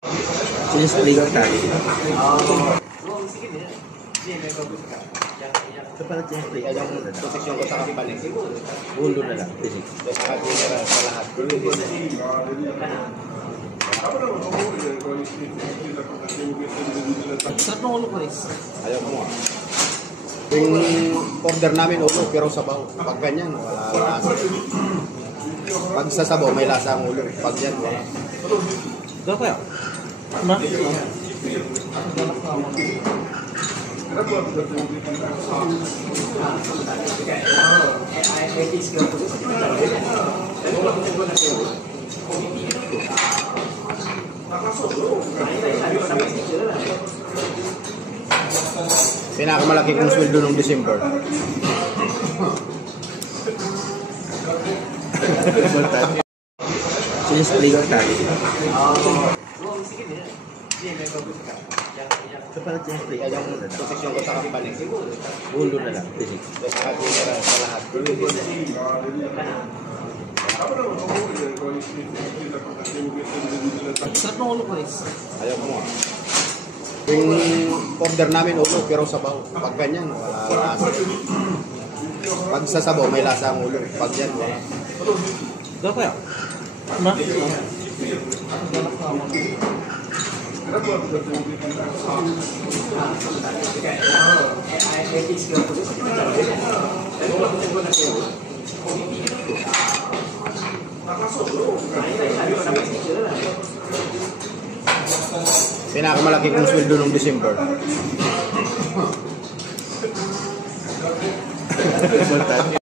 Please flavor tayo. Sa pala Jeffrey, yung posisyon ko sa kampanya. Ulo na lang. Sa general sa lahat. Sarap ng ulo ko rin. Ayaw mo ah. Yung order namin ulo pero sabaw. Pag ganyan, wala lasa. Pag sa sabaw, may lasa ang ulo. Pag yan, wala. Ito kaya? Ma? Pinakamalaki kong sweldo nung December. Please flavor tayo. Sa pala Jeffrey, yung posisyon ko sa kampanya. Ulo na lang. Sa general sa lahat. Sarap ng ulo ko rin. Ayaw mo ah. Yung order namin ulo pero sabaw. Pag ganyan, wala lasa. Pag sa sabaw, may lasa ang ulo. Pag yan, wala. Ito kaya? Ma? Pinakamalaki kong sweldo nung December.